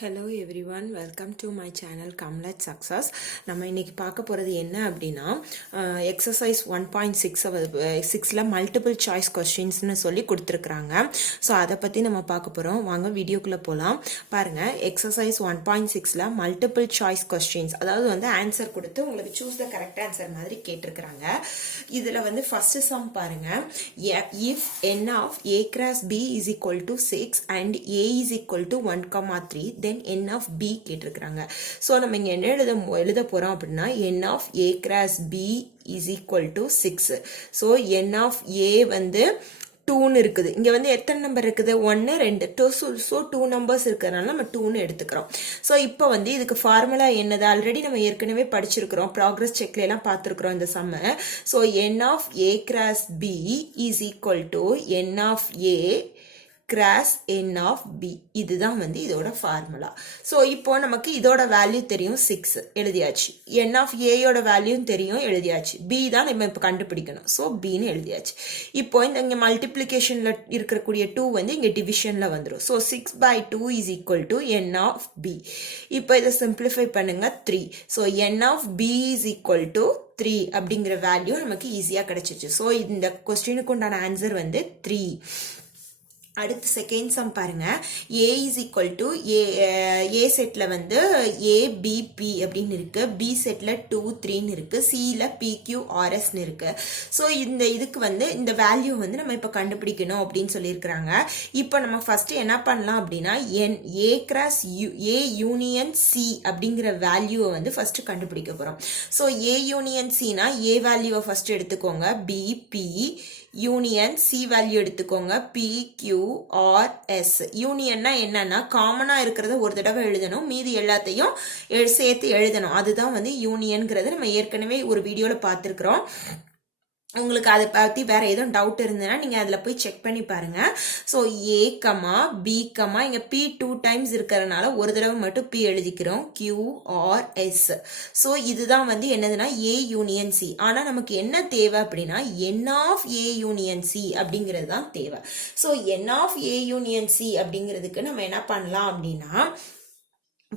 Hello everyone, welcome to my channel complete success. நம்ம இன்னைக்கு பார்க்க போகிறது என்ன அப்படின்னா, எக்ஸசைஸ் 1.6 மல்டிபிள் சாய்ஸ் கொஸ்டின்ஸ்னு சொல்லி கொடுத்துருக்குறாங்க. ஸோ அதை பற்றி நம்ம பார்க்க போகிறோம். வாங்க வீடியோக்குள்ளே போகலாம். பாருங்கள், எக்ஸசைஸ் 1.6 மல்டிபிள் சாய்ஸ் கொஸ்டின்ஸ், அதாவது வந்து ஆன்சர் கொடுத்து உங்களுக்கு சூஸ் த கரெக்ட் ஆன்சர் மாதிரி கேட்டிருக்கிறாங்க. இதில் வந்து ஃபர்ஸ்ட் சம் பாருங்கள். If n of a cross b is equal to 6 and a is equal to 1,3, then n of b கேட்டிருக்கிறாங்க. ஸோ நம்ம இங்கே என்ன எழுத போகிறோம் அப்படின்னா, n of a cross b is equal to 6. So n of a வந்து 2ன்னு இருக்குது. இங்கே வந்து எத்தனை நம்பர் இருக்குது? 1 2. ஸோ 2 நம்பர்ஸ் இருக்கிறதுனால நம்ம 2ன்னு எடுத்துக்கிறோம். ஸோ இப்போ வந்து இதுக்கு ஃபார்முலா என்னது? ஆல்ரெடி நம்ம ஏற்கனவே படிச்சிருக்கிறோம், ப்ராக்ரஸ் செக்ல எல்லாம் பார்த்துருக்குறோம் இந்த சம்ம. So n of a cross b is equal to n of a cross n of b. இதுதான் வந்து இதோட ஃபார்முலா. ஸோ இப்போ நமக்கு இதோட வேல்யூ தெரியும் 6, எழுதியாச்சு. n of a வேல்யூ தெரியும், எழுதியாச்சு. b தான் நம்ம இப்போ கண்டுபிடிக்கணும். ஸோ bன்னு எழுதியாச்சு. இப்போ இங்கே மல்டிப்ளிகேஷன்ல இருக்கக்கூடிய 2 வந்து இங்கே டிவிஷன்ல வந்துடும். So 6/2 is equal to n of b. இப்போ இதை சிம்பிளிஃபை பண்ணுங்க 3. So n of b is equal to 3 அப்படிங்கிற வேல்யூ நமக்கு ஈஸியாக கிடைச்சிச்சு. ஸோ இந்த கொஸ்டினுக்கு உண்டான ஆன்சர் வந்து 3. அடுத்து செகண்ட் சம் பாருங்க. a இஸ் ஈக்குவல் டு ஏ செட்ல வந்து ABP அப்படின்னு இருக்கு, பி செட்ல 2 3ன்னு இருக்கு, சில PQRSன்னு இருக்கு. ஸோ இந்த இதுக்கு வந்து இந்த வேல்யூ வந்து நம்ம இப்போ கண்டுபிடிக்கணும் அப்படின்னு சொல்லியிருக்கிறாங்க. இப்போ நம்ம ஃபர்ஸ்ட் என்ன பண்ணலாம் அப்படின்னா, A cross A union C அப்படிங்கிற வேல்யூவை வந்து ஃபர்ஸ்ட் கண்டுபிடிக்க போறோம். ஸோ A யூனியன் சினா A வேல்யூவை ஃபர்ஸ்ட் எடுத்துக்கோங்க, BP யூனியன் சி வேல்யூ எடுத்துக்கோங்க, PQRS. யூனியன்னா என்னன்னா, காமனா இருக்கிறத ஒரு தடவை எழுதணும், மீதி எல்லாத்தையும் சேர்த்து எழுதணும். அதுதான் வந்து யூனியன்ங்கிறது. நம்ம ஏற்கனவே ஒரு வீடியோல பார்த்துருக்குறோம். உங்களுக்கு அதை பற்றி வேற எதுவும் டவுட் இருந்ததுன்னா நீங்கள் அதில் போய் செக் பண்ணி பாருங்க. ஸோ A, B, இங்கே P 2 டைம்ஸ் இருக்கிறதுனால ஒரு தடவை மட்டும் P எழுதிக்கிறோம், QRS. ஸோ இதுதான் வந்து என்னதுன்னா A யூனியன் C. ஆனால் நமக்கு என்ன தேவை அப்படின்னா, n of A union C அப்படிங்கிறது தான் தேவை. So n of A union C அப்படிங்கிறதுக்கு நம்ம என்ன பண்ணலாம் அப்படின்னா,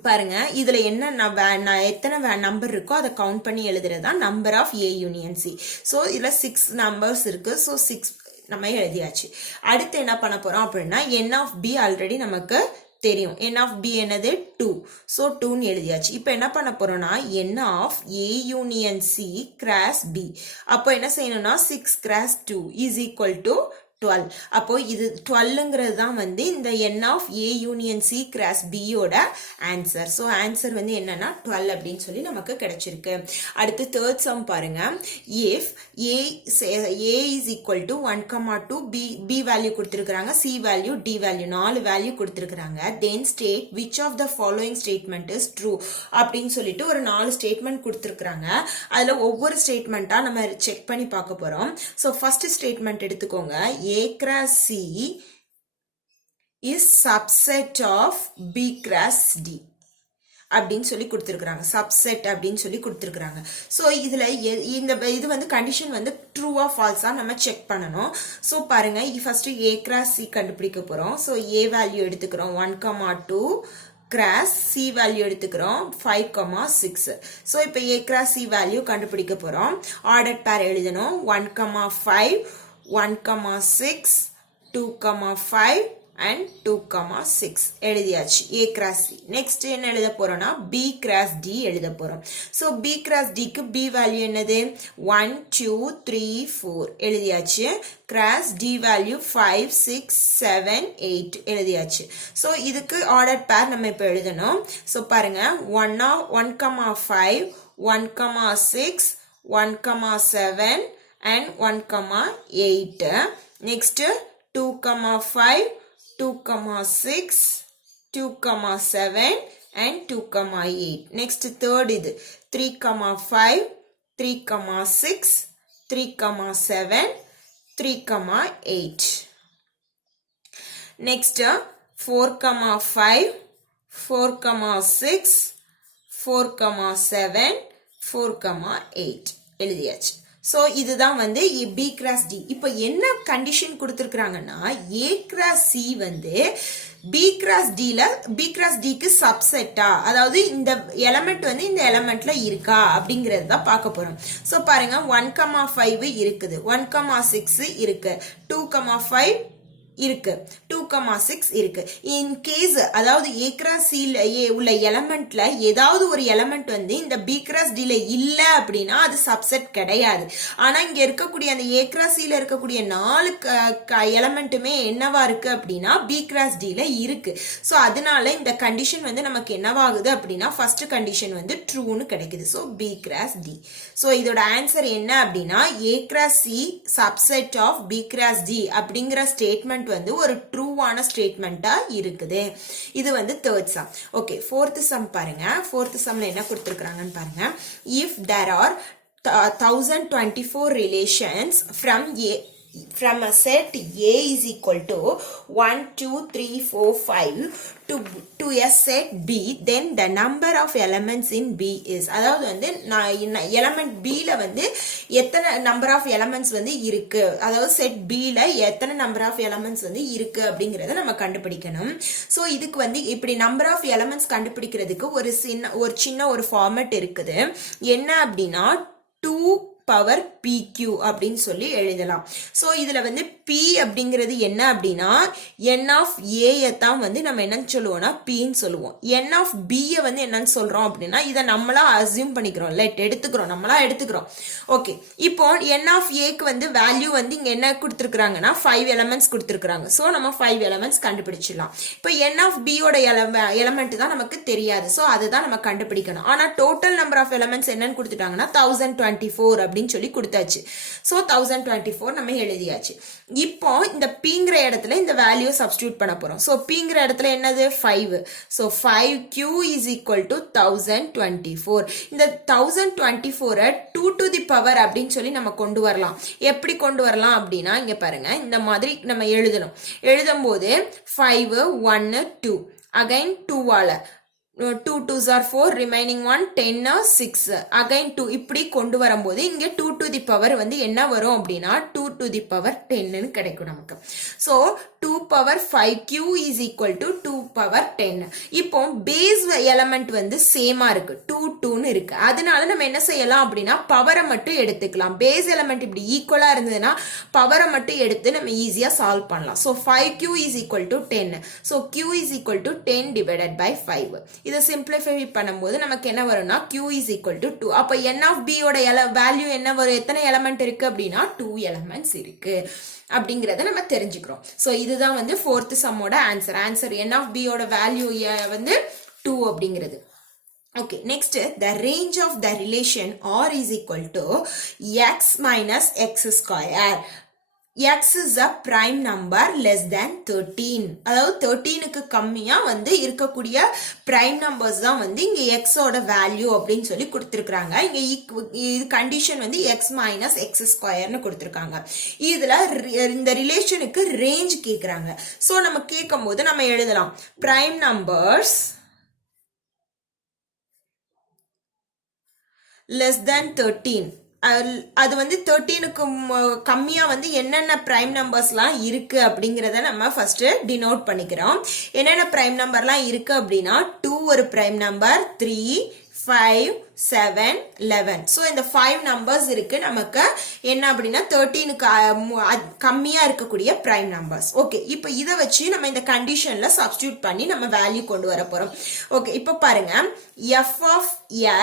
பாருங்க, இதுல என்ன எத்தனை நம்பர் இருக்கோ அதை கவுண்ட் பண்ணி எழுதுறது தான் number of A union C. So இதுல 6 நம்பர்ஸ் இருக்கு. ஸோ 6 நம்ம எழுதியாச்சு. அடுத்து என்ன பண்ண போறோம் அப்படின்னா, n of b ஆல்ரெடி நமக்கு தெரியும். n of b என்னது? 2. ஸோ 2ன்னு எழுதியாச்சு. இப்போ என்ன பண்ண போறோம்னா, n of a union c cross b. அப்போ என்ன செய்யணும்னா, 6 கிராஸ் 2 இஸ் ஈக்குவல் டு 12. அப்போ இது 12ங்கிறது தான் வந்து இந்த n of a union c cross b யோட ஆன்சர். ஸோ ஆன்சர் வந்து என்னன்னா 12 அப்படின்னு சொல்லி நமக்கு கிடைச்சிருக்கு. அடுத்து தேர்ட் சம் பாருங்க. if a is equal to 1,2, b value கொடுத்துருக்காங்க, c value, d value, 4 value கொடுத்துருக்காங்க. then state which of the following statement is true அப்படின்னு சொல்லிட்டு ஒரு 4 ஸ்டேட்மெண்ட் கொடுத்துருக்காங்க. அதுல ஒவ்வொரு ஸ்டேட்மெண்ட்டா நம்ம செக் பண்ணி பார்க்க போறோம். ஸோ ஃபர்ஸ்ட் ஸ்டேட்மெண்ட் எடுத்துக்கோங்க. A cross C is subset of B cross D அப்படின்னு சொல்லி கொடுத்துருக்காங்க. சப்செட் அப்படின்னு சொல்லி கொடுத்துருக்காங்க. ஸோ இதுல இது வந்து கண்டிஷன் வந்து ட்ரூவா ஃபால்ஸா நம்ம செக் பண்ணணும். ஸோ பாருங்க, ஃபர்ஸ்ட் A cross C கண்டுபிடிக்க போறோம். ஸோ A வேல்யூ எடுத்துக்கிறோம் 1,2, கிராஸ் சி வேல்யூ எடுத்துக்கிறோம் 5,6. ஸோ இப்போ A cross C வேல்யூ கண்டுபிடிக்க போறோம். ஆர்டர் பேர் எழுதணும். 1,5, 1,6, 2,5 and 2,6 எழுதியாச்சு. A cross C. நெக்ஸ்ட் என்ன எழுத போறோம்னா, B cross D எழுத போறோம். ஸோ B cross D க்கு B வேல்யூ என்னது? 1 2 3 4 எழுதியாச்சு. கிராஸ் D வேல்யூ 5 6 7 8 எழுதியாச்சு. ஸோ இதுக்கு ஆர்டர் பேர் நம்ம இப்போ எழுதணும். ஸோ பாருங்க, 1,5, 1,6, 1,7 and 1,8. next 2,5, 2,6, 2,7 and 2,8. next third இது 3,5, 3,6, 3,7, 3,8. next 4,5, 4,6, 4,7, 4,8 எழுதியாச்சு. ஸோ இதுதான் வந்து B cross D. இப்போ என்ன கண்டிஷன் கொடுத்துருக்குறாங்கன்னா, A cross C வந்து பி கிராஸ் டில பி கிராஸ் டிக்கு சப்செட்டா, அதாவது இந்த எலமெண்ட் வந்து இந்த எலமெண்ட்ல இருக்கா அப்படிங்கறது தான் பார்க்க போறோம். சோ பாருங்க 1,5 இருக்குது, 1,6 இருக்கு, 2,5 இருக்கு, 2,6 இருக்கு. இன் கேஸ் அதாவது ஏ கிராஸ் சில உள்ள எலமெண்ட்ல ஏதாவது ஒரு எலமெண்ட் வந்து இந்த பி கிராஸ் டில இல்ல அப்படின்னா அது சப்செட் கிடையாது. ஆனா இங்க இருக்கக்கூடிய அந்த ஏ கிராஸ் சில இருக்கக்கூடிய 4 எலமெண்ட்டுமே என்னவா இருக்கு அப்படின்னா பி கிராஸ் டில இருக்கு. சோ அதனால இந்த கண்டிஷன் வந்து நமக்கு என்னவாகுது அப்படின்னா ஃபர்ஸ்ட் கண்டிஷன் வந்து ட்ரூன்னு கிடைக்குது. So B cross D. So இதோட ஆன்சர் என்ன அப்படின்னா A cross C subset of B cross D அப்படிங்கிற ஸ்டேட்மெண்ட் வந்து ஒரு ட்ரூவான ஸ்டேட்மெண்டா இருக்குது. இது வந்து third sum. Okay, fourth sum பாருங்க. ஃபோர்த் சம்ல என்ன கொடுத்திருக்காங்கன்னு பாருங்க. If there are 1024 relations from a set A is equal to 1, 2, 3, 4, 5 to a set B, then the number of elements in B is, அதாவது வந்து எலமெண்ட் B ல வந்து எத்தனை நம்பர் ஆஃப் எலமெண்ட்ஸ் வந்து இருக்கு, அதாவது செட் B ல எத்தனை நம்பர் ஆஃப் எலமெண்ட்ஸ் வந்து இருக்கு அப்படிங்கறத நம்ம கண்டுபிடிக்கணும். சோ இதுக்கு வந்து இப்படி நம்பர் ஆஃப் எலமெண்ட்ஸ் கண்டுபிடிக்கிறதுக்கு ஒரு சின்ன ஒரு ஃபார்மேட் இருக்குது. என்ன அப்படின்னா 2 பவர் PQ அப்படின்னு சொல்லி எழுதலாம். சோ இதுல வந்து P அப்படிங்கிறது என்ன அப்படின்னா n ஆஃப் A தான் வந்து நம்ம என்னன்னு சொல்லுவோம்னா P ன்னு சொல்லுவோம். n ஆஃப் B வந்து என்னன்னு சொல்றோம் அப்படின்னா இதை நம்மளா அசியூம் பண்ணிக்கிறோம், நம்மளா எடுத்துக்கிறோம். ஓகே, இப்போ n ஆஃப் A க்கு வந்து வேல்யூ வந்து இங்க என்ன கொடுத்திருக்காங்கன்னா 5 எலிமெண்ட்ஸ் கொடுத்திருக்காங்க. சோ நம்ம 5 எலிமெண்ட்ஸ் கண்டுபிடிச்சிடலாம். இப்போ n ஆஃப் B ஓட எலிமெண்ட் தான் நமக்கு தெரியாது. சோ அதுதான் நம்ம கண்டுபிடிக்கணும். ஆனா டோட்டல் நம்பர் ஆஃப் எலிமெண்ட்ஸ் என்னன்னு கொடுத்துட்டாங்கன்னா 1024 அப்படின்னு சொல்லி கொடுத்தாச்சு. சோ 1024 நம்ம எழுதியாச்சு. இப்போ இந்த Pங்கிற இடத்துல இந்த வேல்யூ சப்ஸ்டிட்யூட் பண்ண போறோம். சோ Pங்கிற இடத்துல என்னது 5. So 5Q is equal to 1024. இந்த 1024 2 to the power அப்படின்னு சொல்லி நம்ம கொண்டு வரலாம். எப்படி கொண்டு வரலாம் அப்படின்னா இங்க பாருங்க, இந்த மாதிரி நம்ம எழுதும் போது 5 1 2 again 2 ஆல 2 2s are 4, remaining 1 10 6 again 2 இப்படி கொண்டு வரும்போது இங்க 2 to the power வந்து என்ன வரும் அப்படின்னா 2 to the power 10 கிடைக்கும் நமக்கு. So 2 power 5Q is equal to 2 power 10. இப்போ பேஸ் எலிமெண்ட் வந்து சேமா இருக்கு, 2 2ன்னு இருக்கு. அதனால நம்ம என்ன செய்யலாம் அப்படின்னா பவரை மட்டும் எடுத்துக்கலாம். பேஸ் எலிமெண்ட் இப்படி ஈக்குவலா இருந்ததுன்னா பவரை மட்டும் எடுத்து நம்ம ஈஸியா சால்வ் பண்ணலாம். So 5Q is equal to 10. So Q is equal to 10 divided by 5. இதை சிம்பிளிஃபை பண்ணும்போது நமக்கு என்ன வரும்னா Q is equal to 2. அப்ப n of B ஓட வேல்யூ என்ன வரும், எத்தனை எலிமெண்ட் இருக்கு அப்படின்னா 2 எலிமெண்ட்ஸ் இருக்கு அப்படிங்கறத நம்ம தெரிஞ்சுக்கிறோம். சோ இதுதான் வந்து ஃபோர்த் சம்மோட ஆன்சர் n of B ஓட வேல்யூ வந்து 2 அப்படிங்கிறது. Okay, next, the range of the relation R is equal to x minus x square. X is a prime number less than 13. அதாவது 13க்கு கம்மியா வந்து இருக்கக்கூடிய prime numbers தான் வந்து இங்க x ஓட வேல்யூ அப்படின்னு சொல்லி கொடுத்திருக்காங்க. இங்க இது கண்டிஷன் வந்து x minus x squareன்னு கொடுத்திருக்காங்க. இதுல இந்த ரிலேஷனுக்கு ரேஞ்ச் கேக்குறாங்க. சோ நம்ம கேட்கும் போது நம்ம எழுதலாம் prime numbers less than 13. அது வந்து 13க்கு கம்மியா வந்து என்னென்ன பிரைம் நம்பர்ஸ்லாம் இருக்கு அப்படிங்கறத நம்ம ஃபர்ஸ்ட் டினோட் பண்ணிக்கிறோம். என்னென்ன பிரைம் நம்பர்லாம் இருக்கு அப்படின்னா 2 ஒரு பிரைம் நம்பர், 3 5 7 11. சோ இந்த 5 நம்பர்ஸ் இருக்கு நமக்கு என்ன அப்படின்னா 13க்கு கம்மியா இருக்கக்கூடிய பிரைம் நம்பர்ஸ். ஓகே, இப்போ இதை வச்சு நம்ம இந்த கண்டிஷன்ல சப்ஸ்டிட்யூட் பண்ணி நம்ம வேல்யூ கொண்டு வர போறோம். ஓகே, இப்போ பாருங்க f of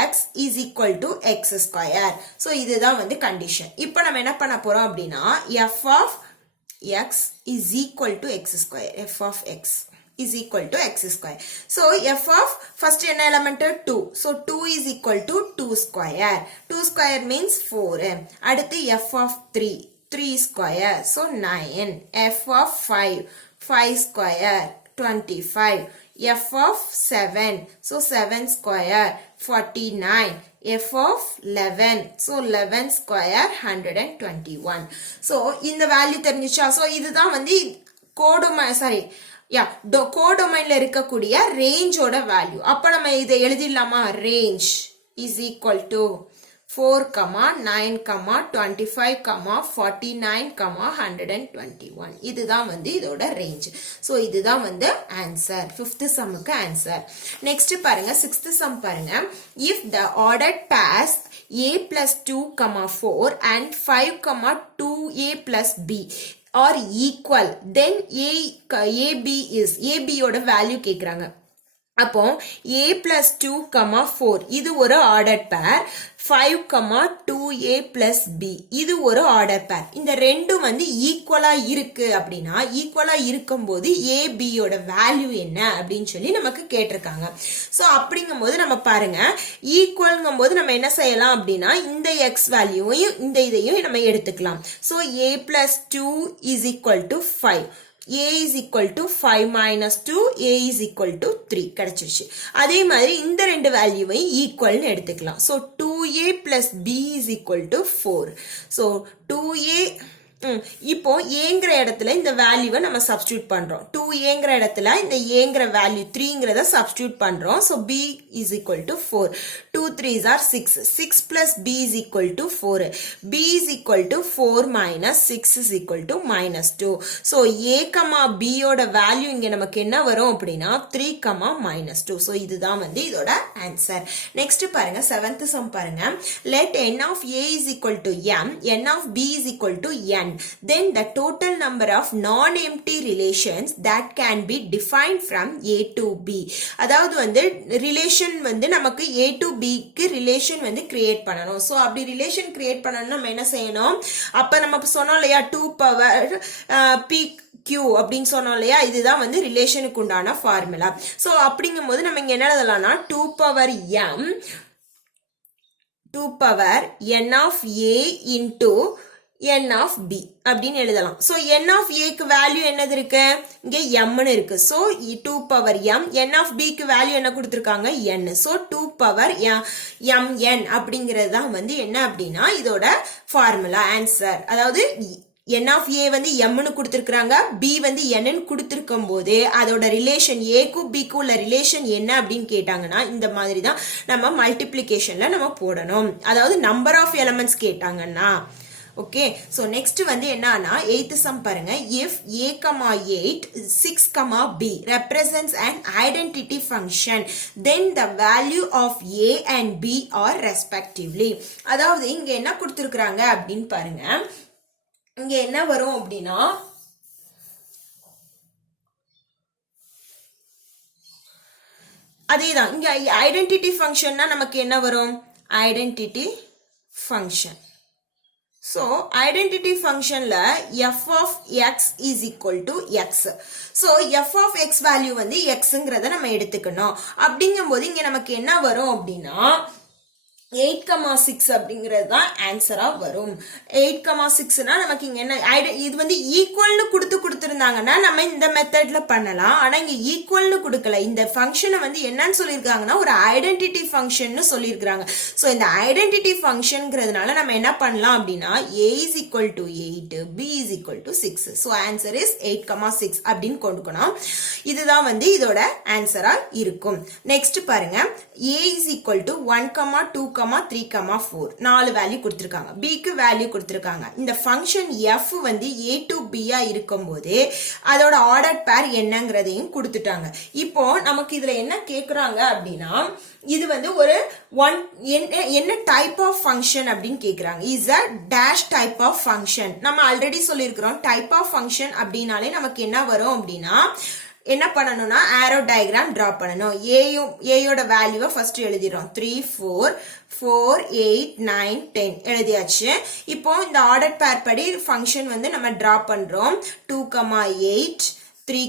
x is equal to x square. So இதுதான் வந்து கண்டிஷன். இப்போ நம்ம என்ன பண்ண போறோம் அப்படின்னா f of x is equal to x square. f of x is equal to x square. So f of first n element 2. So 2 is equal to 2 square. 2 square means 4. அடுத்து f of 3. 3 square. So 9. f of 5. 5 square. 25. f of 7. So 7 square. 49. f of 11. So 11 square. 121. So இந்த value தெரிஞ்சிச்சா? So இதுதான் வந்து கோடொமைன்ல இருக்கக்கூடிய ரேஞ்சோட value. அப்ப நம்ம இதை எழுதிடலாமா? Range is equal to 4, 9, 25, 49, 121. இதுதான் வந்து இதோட ரேஞ்ச். ஸோ இதுதான் வந்து ஆன்சர். 5th சம்முக்கு answer. நெக்ஸ்ட் பாருங்க 6th சம் பாருங்க. If the ordered pairs a plus 2, 4 and 5, 2a plus b are equal, then ab யோட வேல்யூ கேக்குறாங்க. அப்போ a plus 2, 4 இது ஒரு ஆர்டர் பேர். 5, 2a plus b இது ஒரு ஆர்டர் பேர். இந்த ரெண்டும் வந்து ஈக்குவலா இருக்கு அப்படின்னா, ஈக்குவலா இருக்கும்போது a b யோட வேல்யூ என்ன அப்படின்னு சொல்லி நமக்கு கேட்டிருக்காங்க. ஸோ அப்படிங்கும் போது நம்ம பாருங்க, ஈக்குவல்ங்கும் போது நம்ம என்ன செய்யலாம் அப்படின்னா, இந்த x வேல்யூவையும் இந்த இதையும் நம்ம எடுத்துக்கலாம். So a plus 2 is equal to 5. a is equal to 5 minus 2, a is equal to 3 கிடைச்சிருச்சு. அதே மாதிரி இந்த ரெண்டு வேல்யூவை ஈக்குவல்னு எடுத்துக்கலாம். So 2a plus b is equal to 4. So 2a இப்போ ஏங்கிற இடத்துல இந்த வேல்யூவை நம்ம சப்ஸ்டியூட் பண்றோம். 2ஏங்கிற இடத்துல இந்த ஏங்கிற வேல்யூ 3ங்கிறத சப்ஸ்டியூட் பண்றோம். So b is equal to 4. 2 3s are 6. 6 plus b is equal to 4. b is equal to 4 minus 6 is equal to minus 2. So a, b யோட வேல்யூ இங்க நமக்கு என்ன வரும் அப்படின்னா 3, minus 2. ஸோ இதுதான் வந்து இதோட ஆன்சர். நெக்ஸ்ட் பாருங்க 7th சம் பாருங்க. let n of a is equal to m, n of b is equal to n. Then the total number of non-empty relations that can be defined from a to b. அதாவது வந்து relation வந்து நமக்கு a to b க்கு relation வந்து create பண்ணணும். So அப்படி relation create பண்ணணும் நம்ம என்ன செய்யணும், அப்ப நம்ம சொன்னோம் இல்லையா 2 பவர் p q அப்படின்னு சொன்னோம் இல்லையா, இதுதான் வந்து ரிலேஷனுக்கு உண்டான ஃபார்முலா. ஸோ அப்படிங்கும் போது நம்ம இங்க என்ன எழுதலாம்னா 2 power n of a into n of b அப்படின்னு எழுதலாம். ஸோ n of a க்கு வேல்யூ என்னது இருக்கு, இங்க mன்னு இருக்கு. So 2 power m, n of b க்கு வேல்யூ என்ன கொடுத்துருக்காங்க n. ஸோ 2 பவர் mn அப்படிங்கிறது தான் வந்து என்ன அப்படின்னா இதோட ஃபார்முலா ஆன்சர். அதாவது n of a வந்து mன்னு கொடுத்துருக்காங்க, b வந்து nன்னு கொடுத்துருக்கும் போது அதோட ரிலேஷன் a-க்கும் b-க்கும் உள்ள ரிலேஷன் என்ன அப்படின்னு கேட்டாங்கன்னா இந்த மாதிரி தான் நம்ம மல்டிப்ளிகேஷன்ல நம்ம போடணும். அதாவது நம்பர் ஆஃப் எலிமெண்ட்ஸ் கேட்டாங்கன்னா. ஓகே, ஸோ நெக்ஸ்ட் வந்து என்னன்னா 8th சம் பாருங்க. if a, 8, 6, b represents an identity function, then the value of a and b are respectively. அதாவது இங்க என்ன கொடுத்துருக்காங்க அப்படின்னு பாருங்க. இங்க என்ன வரும் அப்படின்னா அதேதான். இங்க ஐடென்டிட்டி ஃபங்க்ஷன்னா நமக்கு என்ன வரும், identity function. So, identity functionல f of x is equal to x. So, f of x value வந்து xங்கிறத நம்ம எடுத்துக்கணும். அப்படிங்கும்போது இங்க நமக்கு என்ன வரும் அப்படின்னா 8,6 அப்படிங்கிறது தான் ஆன்சரா வரும். 8,6னா நமக்கு இங்க என்ன, இது வந்து ஈக்குவல்னு கொடுத்திருந்தாங்கன்னா நம்ம இந்த மெத்தட்ல பண்ணலாம். ஆனா இங்க ஈக்குவல்னு கொடுக்கல. இந்த ஃபங்க்ஷனை வந்து என்னன்னு சொல்லியிருக்காங்கன்னா ஒரு ஐடென்டிட்டி ஃபங்க்ஷன் சொல்லியிருக்காங்க. ஸோ இந்த ஐடென்டிட்டி ஃபங்க்ஷன்ங்கிறதுனால நம்ம என்ன பண்ணலாம் அப்படின்னா a is equal to 8, b is equal to 6. So answer is 8,6 அப்படின்னு கொண்டுக்கணும். இதுதான் வந்து இதோட ஆன்சரா இருக்கும். நெக்ஸ்ட் பாருங்க, a is equal to 1, 2, 3, 4 4 value கொடுத்திருக்காங்க. b க்கு வேல்யூ கொடுத்திருக்காங்க. இந்த ஃபங்க்ஷன் f வந்து a to b ஆ இருக்கும்போது அதோட ஆர்டர் பேர் என்னங்கிறதையும் கொடுத்துட்டாங்க. இப்போ நமக்கு இதுல என்ன கேக்குறாங்க அப்படின்னா இது வந்து ஒரு என்ன டைப் ஆஃப் ஃபங்க்ஷன் அப்படின்னு கேக்குறாங்க. Is a dash type of function. நம்ம ஆல்ரெடி சொல்லியிருக்கிறோம் டைப் ஆஃப் ஃபங்க்ஷன் அப்படின்னாலே நமக்கு என்ன வரும் அப்படின்னா என்ன பண்ணணும்னா ஆரோ டயக்ராம் டிரா பண்ணணும். ஏயோட வேல்யூவை ஃபர்ஸ்ட் எழுதிடும். 3, 4, 4, 8, 9, 10 எழுதியாச்சு. இப்போ இந்த ஆர்டர் பேர் படி ஃபங்க்ஷன் வந்து நம்ம டிரா பண்றோம். 2, 8, 3,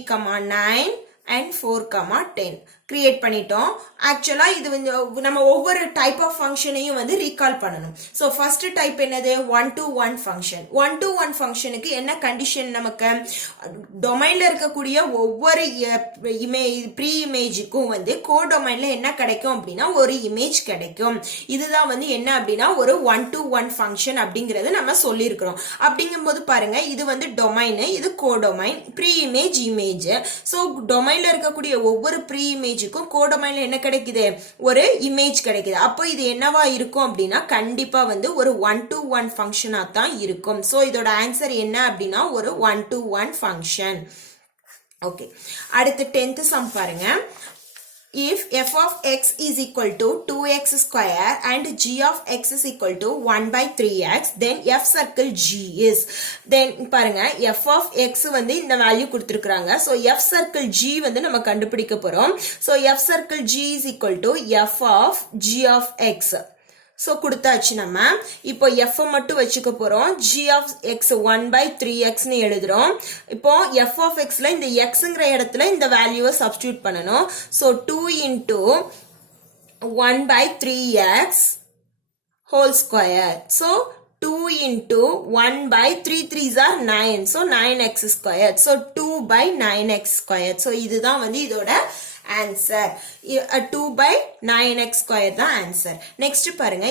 9 and 4, 10 கிரியேட் பண்ணிட்டோம். ஆக்சுவலா இது வந்து நம்ம ஒவ்வொரு டைப் ஆஃப் ஃபங்க்ஷனையும் வந்து ரீகால் பண்ணணும். ஸோ ஃபர்ஸ்ட் டைப் என்னது 1 to 1 ஃபங்க்ஷன். 1 to 1 ஃபங்க்ஷனுக்கு என்ன கண்டிஷன், நமக்கு டொமைன்ல இருக்கக்கூடிய ஒவ்வொரு ப்ரீ இமேஜுக்கும் வந்து கோ டொமைன்ல என்ன கிடைக்கும் அப்படின்னா ஒரு இமேஜ் கிடைக்கும். இதுதான் வந்து என்ன அப்படின்னா ஒரு 1 to 1 ஃபங்க்ஷன் அப்படிங்கறது நம்ம சொல்லியிருக்கிறோம். அப்படிங்கும் போது பாருங்க, இது வந்து டொமைன், இது கோ டொமைன், ப்ரீ இமேஜ். ஸோ டொமைன்ல இருக்கக்கூடிய ஒவ்வொரு ப்ரீ இமேஜ் இமேஜுக்கும் கோடொமைன்ல என்ன கிடைக்குது, ஒரு இமேஜ் கிடைக்குது. அப்போ இது என்னவா இருக்கும் அப்படின்னா கண்டிப்பா வந்து ஒரு 1-to-1 ஃபங்க்ஷனா தான் இருக்கும். ஸோ இதோட ஆன்சர் என்ன அப்படின்னா ஒரு 1-to-1 ஃபங்க்ஷன். ஓகே, அடுத்து 10th சம் பாருங்க. If f of x is equal to 2x square and g of x is equal to 1 by 3x, then f circle g is. Then பாருங்க f of x வந்து இந்த value கொடுத்திருக்காங்க. So f circle g வந்து நம்ம கண்டுபிடிக்க போறோம். So f circle g is equal to f of g of x. So கொடுத்தாச்சு நம்ம. இப்போ f மட்டும் வச்சுக்க போறோம். g of x 1 by 3x னு எழுதுறோம். இப்போ f of xல இந்த xங்கிற இடத்துல இந்த வேல்யூவை சப்ஸ்டிட்யூட் பண்ணணும். So 2 into 1 by 3x whole square. So 2 into 1 by 3 3s are 9. So 9x squared. So 2 by 9x squared. So இதுதான் வந்து இதோட answer. 2 by 9x square தான் answer. Next பாருங்க,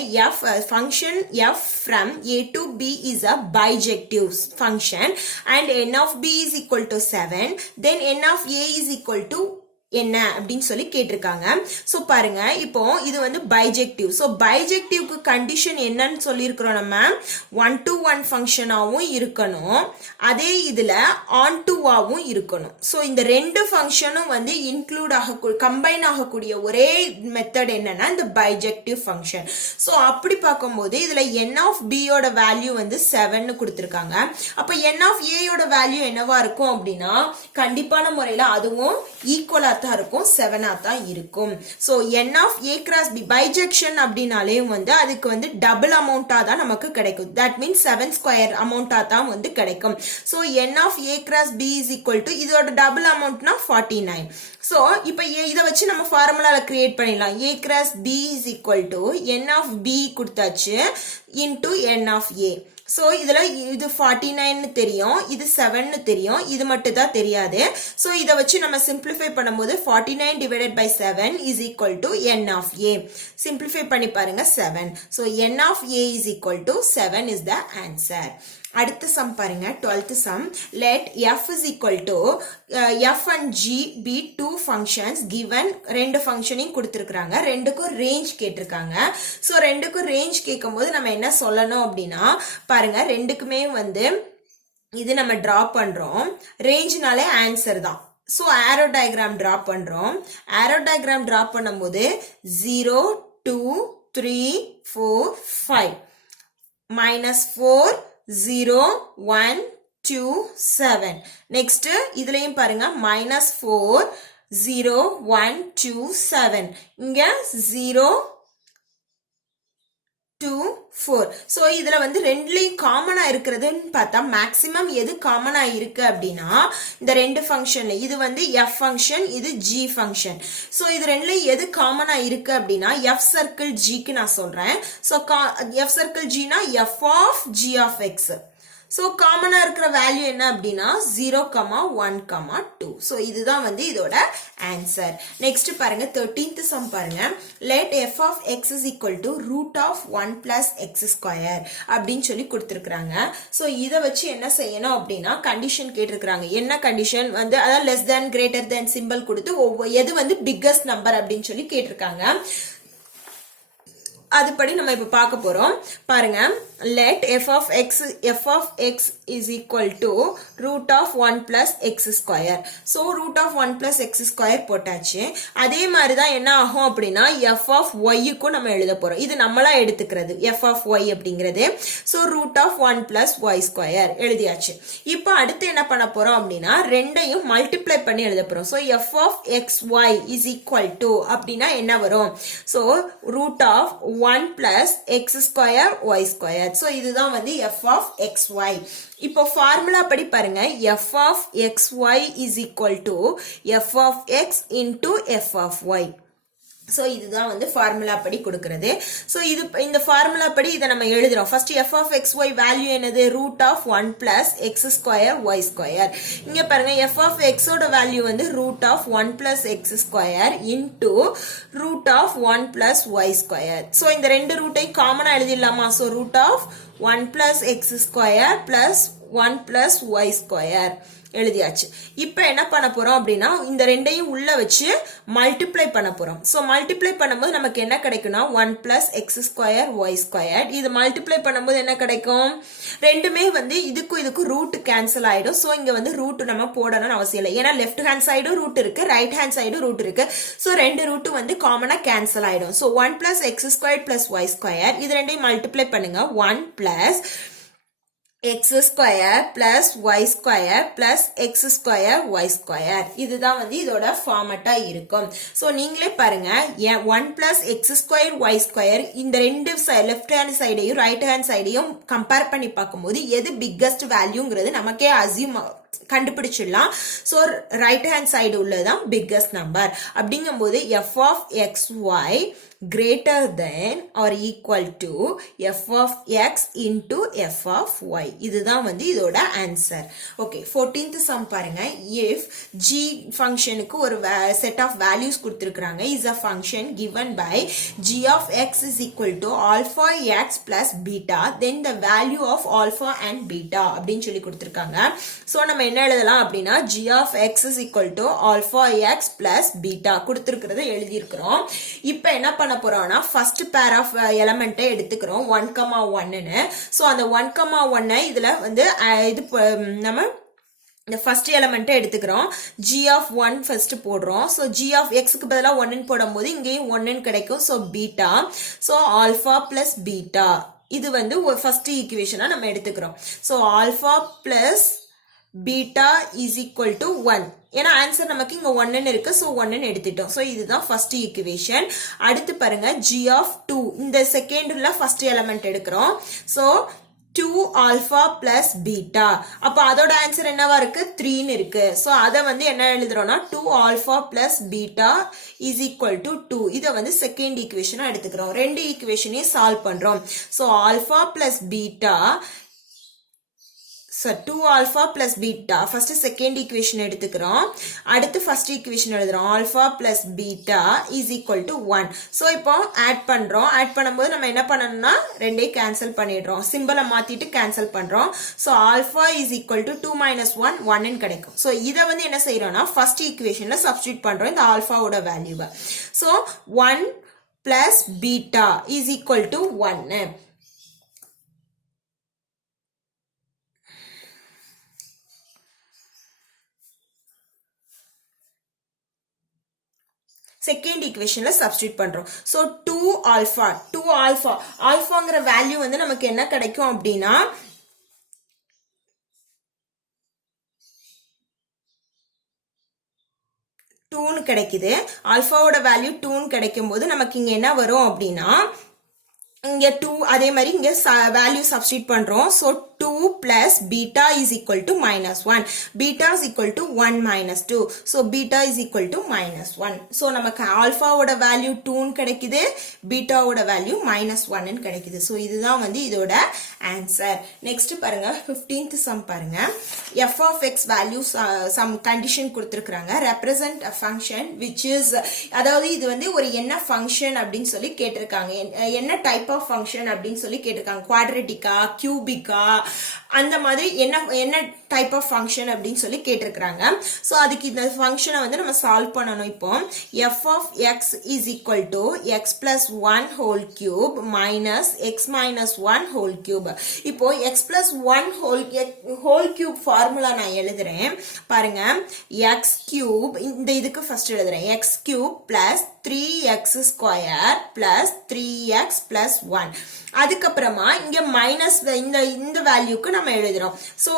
function f from a to b is a bijective function and n of b is equal to 7. Then n of a is equal to என்ன அப்படின்னு சொல்லி கேட்டிருக்காங்க. So பாருங்க, இப்போ இது வந்து பைஜெக்டிவ். சோ பைஜெக்டிவ்க்கு கண்டிஷன் என்னன்னு சொல்லியிருக்கிறோம் நம்ம, 1-to-1 ஃபங்க்ஷனாவும் இருக்கணும், அதே இதுல on-to-வாவும் இருக்கணும். சோ இந்த ரெண்டு ஃபங்க்ஷனும் வந்து இன்க்ளூட் கம்பைன் ஆகக்கூடிய ஒரே மெத்தட் என்னன்னா இந்த பைஜெக்டிவ் ஃபங்க்ஷன். சோ அப்படி பார்க்கும்போது இதுல n of b யோட வேல்யூ வந்து 7 கொடுத்திருக்காங்க. அப்ப n of a யோட வேல்யூ என்னவா இருக்கும் அப்படின்னா கண்டிப்பான முறையில அதுவும் ஈக்குவலா தான் இருக்கும், 7 தான் இருக்கும். So n of a cross b bijection அப்படினாலே வந்து அதுக்கு வந்து டபுள் அமௌண்டா தான் நமக்கு கிடைக்கும். தட் மீன்ஸ் 7 ஸ்கொயர் அமௌண்டா தான் வந்து கிடைக்கும். So n of a cross b is equal to இதோட டபுள் அமௌண்ட்னா 49. சோ இப்போ இத வச்சு நம்ம ஃபார்முலால கிரியேட் பண்ணிடலாம். a cross b is equal to n of b கொடுத்தாச்சு into n of a. So இதுல இது 49 தெரியும், இது 7 தெரியும், இது மட்டும் தான் தெரியாது. சோ இத வச்சு நம்ம சிம்பிளிஃபை பண்ணும்போது 49 divided by 7 is equal to n of a. Simplify பண்ணி பாருங்க 7. So n of a is equal to 7 is the answer. அடுத்த சம் பாருங்க, 12th sum. Let f is equal to f and g be two functions given. ரெண்டு ஃபங்க்ஷனையும் கொடுத்திருக்காங்க, ரெண்டுக்கும் range கேட்டிருக்காங்க. So ரெண்டுக்கும் range கேட்கும்போது நம்ம என்ன சொல்லணும் அப்படின்னா பாருங்க, ரெண்டுக்குமே வந்து இது நம்ம டிரா பண்றோம், ரேஞ்ச்னாலே ஆன்சர் தான். சோ ஆரோ டயக்ராம் டிரா பண்றோம். ஆரோ டயக்ராம் டிரா பண்ணும்போது 0 2 3 4 5 -4 0 1 2 7. நெக்ஸ்ட் இதுலயும் பாருங்க -4 0 1 2 7. இங்க 0 2 4. சோ இதுல வந்து ரெண்டுலயும் காமனா இருக்கிறதுன்னு பார்த்தா மேக்ஸிமம் எது காமனா இருக்கு அப்படின்னா இந்த ரெண்டு ஃபங்க்ஷன்ல இது வந்து f ஃபங்க்ஷன், இது g ஃபங்க்ஷன். சோ இது ரெண்டுலயும் எது காமனா இருக்கு அப்படின்னா f சர்க்கிள் g க்கு நான் சொல்றேன். சோ f சர்க்கிள் g னா f of g of x. So காமனா இருக்கிற வேல்யூ என்ன அப்படின்னா 0, 1, 2. சோ இதுதான் வந்து இதோட ஆன்சர். நெக்ஸ்ட் பாருங்க 13th சம் பாருங்க. Let f of x is equal to root of 1 plus x square அப்படின்னு சொல்லி கொடுத்திருக்காங்க. சோ இத வச்சு என்ன செய்யணும் அப்படின்னா கண்டிஷன் கேட்டிருக்காங்க. என்ன கண்டிஷன் வந்து அதாவது less than greater than symbol கொடுத்து எது வந்து பிக்கஸ்ட் நம்பர் அப்படின்னு சொல்லி கேட்டிருக்காங்க. அதுபடி நம்ம இப்ப பார்க்க போறோம். பாருங்க, let f of x is equal to root of 1 plus x square. so root of 1 plus x square போட்டாச்சு. அதே மாதிரி தான் என்ன ஆகும் அப்படின்னா f of y க்கும் நம்ம எழுத போறோம். இது நம்மளா எடுத்துக்கிறது f of y அப்படிங்கிறது. so root of 1 plus y square எழுதியாச்சு. இப்போ அடுத்து என்ன பண்ண போறோம் அப்படின்னா ரெண்டையும் மல்டிப்ளை பண்ணி எழுத போறோம். so f of xy is equal to அப்படின்னா என்ன வரும்? so root of 1 plus x square y square. so இதுதான் வந்து f of xy. இப்போ ஃபார்முலா படி பாருங்க, f of xy is equal to f of x into f of y. So இதுதான் வந்து ஃபார்முலா படி கொடுக்கிறது. சோ இது இந்த ஃபார்முலா படி இத நம்ம எழுதுறோம். First f of xy value என்னது? root of 1 plus x square y square. இங்க பாருங்க f of x ஓட வேல்யூ வந்து root of 1 plus x square into root of 1 plus y square. So இந்த ரெண்டு ரூட்டையும் காமனா எழுதிடலாமா? So root of 1 plus x square plus 1 plus y square. எழுதியாச்சு. இப்போ என்ன பண்ண போறோம் அப்படின்னா இந்த ரெண்டையும் உள்ள வச்சு மல்டிப்ளை பண்ண போறோம். ஸோ மல்டிப்ளை பண்ணும்போது நமக்கு என்ன கிடைக்கும்னா 1 plus x square y square. இது மல்டிப்ளை பண்ணும்போது என்ன கிடைக்கும், ரெண்டுமே வந்து இதுக்கும் ரூட் கேன்சல் ஆயிடும். ஸோ இங்க வந்து ரூட் நம்ம போடணும்னு அவசியம் இல்லை, ஏன்னா லெஃப்ட் ஹேண்ட் சைடும் ரூட் இருக்கு, ரைட் ஹேண்ட் சைடும் ரூட் இருக்கு. ஸோ ரெண்டு ரூட் வந்து காமனா கேன்சல் ஆயிடும். So 1 plus x square plus y square, இது ரெண்டையும் மல்டிப்ளை பண்ணுங்க. 1 பிளஸ் x square plus y square plus x square y square. இதுதான் வந்து இதோட ஃபார்மட்டா இருக்கும். சோ நீங்களே பாருங்க, 1 plus x square y square இந்த ரெண்டு லெஃப்ட் ஹேண்ட் சைடையும் ரைட் ஹேண்ட் சைடையும் கம்பேர் பண்ணி பார்க்கும்போது எது பிக்கஸ்ட் வேல்யூங்கிறது நமக்கே அசியூம் கண்டுபிடிச்சிடலாம். ஸோ ரைட் ஹேண்ட் சைடு உள்ளதான் பிக்கஸ்ட் நம்பர். அப்படிங்கும்போது f of xy greater than or equal to f of x into f of y. இதுதான் வந்து இதோட ஆன்சர். ஓகே, 14th சம் பாருங்க. if g ஃபங்க்ஷனுக்கு ஒரு செட் ஆஃப் வேல்யூஸ் கொடுத்திருக்காங்க, is a function given by g of x is equal to alpha x plus beta, then the value of alpha and beta அப்படின்னு சொல்லி கொடுத்திருக்காங்க. So நம்ம என்ன எழுதலாம் அப்படின்னா g of x is equal to alpha x plus beta கொடுத்திருக்கிறத எழுதியிருக்கிறோம். இப்போ என்ன பண்ண போறோம்னா ஃபர்ஸ்ட் பேர் ஆஃப் எலிமெண்ட்டை எடுத்துக்கிறோம் 1,1ன்னு. ஸோ அந்த 1,1 இதுல வந்து இது நம்ம இந்த ஃபர்ஸ்ட் எலிமெண்ட்டை எடுத்துக்கிறோம். g of 1 ஃபர்ஸ்ட் போடுறோம். ஸோ g of xக்கு பதிலாக 1ன்னு போடும்போது இங்கேயும் 1ன்னு கிடைக்கும். So beta, so alpha plus beta, இது வந்து ஃபர்ஸ்ட் ஈக்குவேஷனா நம்ம எடுத்துக்கிறோம். So alpha plus beta is equal to 1. ஏன்னா ஆன்சர் நமக்கு இங்க 1ன்னு இருக்கு. ஸோ 1ன்னு எடுத்துட்டோம். ஸோ இதுதான் ஃபர்ஸ்ட் ஈக்குவேஷன். அடுத்து பாருங்க g of 2, இந்த செகண்ட்ல ஃபர்ஸ்ட் எலிமெண்ட் எடுக்கிறோம். ஸோ 2 ஆல்பா பிளஸ் பீட்டா, அப்போ அதோட ஆன்சர் என்னவா இருக்கு, 3ன்னு இருக்கு. ஸோ அதை வந்து என்ன எழுதுறோம்னா 2 alpha plus beta is equal to 2. இதை வந்து செகண்ட் ஈக்குவேஷனா எடுத்துக்கிறோம். ரெண்டு ஈக்குவேஷனையும் சால்வ் பண்றோம். So alpha plus beta, so 2 alpha plus beta, first second equation எடுத்துக்கிறோம். அடுத்து first equation எழுதுறோம். alpha plus beta is equal to 1. so இப்போ add பண்றோம். add பண்ணும்போது நம்ம என்ன பண்ணணும்னா ரெண்டையும் cancel பண்ணிடுறோம். சிம்பலை மாத்திட்டு cancel பண்றோம். so alpha is equal to 2 minus 1, 1ன்னு கிடைக்கும். so இதை வந்து என்ன செய்யறோம்னா first equationல substitute பண்றோம் இந்த alpha ஓட வேல்யூவை. so 1 plus beta is equal to 1. Second ஈக்குவேஷன்ல சப்ஸ்டிட்யூட் பண்றோம். சோ 2 ஆல்பாங்கிற வேல்யூ வந்து நமக்கு என்ன கிடைக்கும் அப்படின்னா 2ன்னு கிடைக்குது. ஆல்பாவோட வேல்யூ 2ன்னு கிடைக்கும் போது நமக்கு இங்க என்ன வரும் அப்படின்னா இங்க 2, அதே மாதிரி இங்க வேல்யூ சப்ஸ்டிட்யூட் பண்றோம். So 2 plus beta is equal to minus 1. Beta is equal to 1 minus 2. So beta is equal to minus 1. So நமக்கு alpha ஓட வேல்யூ 2ன்னு கிடைக்குது, beta ஓட வேல்யூ minus 1ன்னு கிடைக்குது. So இதுதான் வந்து இதோட ஆன்சர். நெக்ஸ்ட் பாருங்க 15th சம் பாருங்க. f of x value some condition கொடுத்திருக்காங்க. represent a function which is, அதாவது இது வந்து ஒரு என்ன ஃபங்க்ஷன் அப்படின்னு சொல்லி கேட்டிருக்காங்க. என்ன டைப் ஆஃப் ஃபங்க்ஷன் அப்படின்னு சொல்லி கேட்டிருக்காங்க. குவாட்ரட்டிக்கா, கியூபிக்கா, அந்த மாதிரி என்ன டைப் ஆஃப் ஃபங்க்ஷன் அப்படின்னு சொல்லி கேட்டிருக்காங்க. ஸோ அதுக்கு இந்த ஃபங்க்ஷனை வந்து நம்ம சால்வ் பண்ணணும். இப்போ f of x is equal to x plus 1 whole cube minus x minus 1 whole cube. இப்போ x plus 1 whole cube formula நான் எழுதுறேன் பாருங்க. x cube, இந்த இதுக்கு ஃபர்ஸ்ட் எழுதுறேன். x cube plus 3x square plus 3x plus 1. அதுக்கப்புறமா இங்க minus இந்த வேல்யூக்கு நம்ம எழுதுறோம். சோ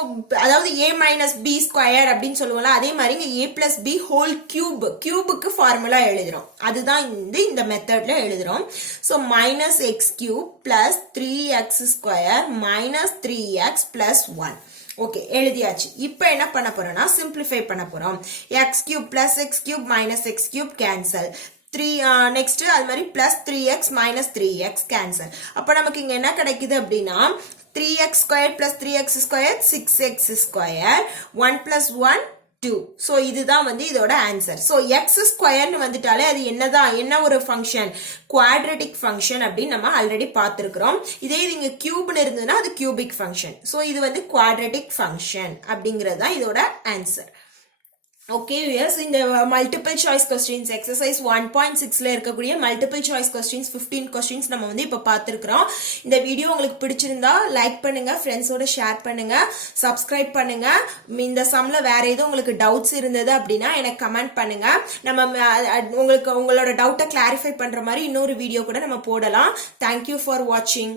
அதாவது a minus b square அப்படின்னு சொல்லுவோம்ல, அதே மாதிரி இங்க a plus b whole cube, கியூபுக்கு ஃபார்முலா எழுதுறோம். அதுதான் இந்த மெத்தட்ல எழுதுறோம். So minus x cube plus 3x square minus 3x plus 1. Okay, எழுதியாச்சு. இப்போ என்ன பண்ண போறோம்னா சிம்பிளிஃபை பண்ண போறோம். x cube plus x cube minus x cube cancel. 3 next அது மாதிரி plus 3x minus 3x cancel. அப்போ நமக்கு இங்க என்ன கிடைக்குது அப்படின்னா 3x squared plus 3x squared 6x squared, 1 plus 1 2. So இதுதான் வந்து இதோட ஆன்சர். ஸோ எக்ஸ் ஸ்கொயர்னு வந்துட்டாலே அது என்ன ஒரு ஃபங்க்ஷன், குவாட்ரட்டிக் ஃபங்க்ஷன் அப்படின்னு நம்ம ஆல்ரெடி பார்த்துருக்கிறோம். இதே இது இங்கே கியூப்னு இருந்ததுன்னா அது கியூபிக் ஃபங்க்ஷன். ஸோ இது வந்து குவாட்ரட்டிக் ஃபங்க்ஷன் அப்படிங்கிறது தான் இதோட ஆன்சர். ஓகே வியர்ஸ், இந்த மல்டிபிள் சாய்ஸ் கொஸ்டின்ஸ் எக்ஸசைஸ் 1.6ல இருக்கக்கூடிய மல்டிபிள் சாய்ஸ் கொஸ்டின்ஸ் 15 கொஸ்டின்ஸ் நம்ம வந்து இப்போ பார்த்துருக்குறோம். இந்த வீடியோ உங்களுக்கு பிடிச்சிருந்தா லைக் பண்ணுங்க, ஃப்ரெண்ட்ஸோட ஷேர் பண்ணுங்க, சப்ஸ்கிரைப் பண்ணுங்க. இந்த சம்ல வேற எதுவும் உங்களுக்கு டவுட்ஸ் இருந்தது அப்படின்னா எனக்கு கமெண்ட் பண்ணுங்க. நம்ம உங்களோட டவுட்டை கிளாரிஃபை பண்ற மாதிரி இன்னொரு வீடியோ கூட நம்ம போடலாம். தேங்க்யூ ஃபார் வாட்சிங்.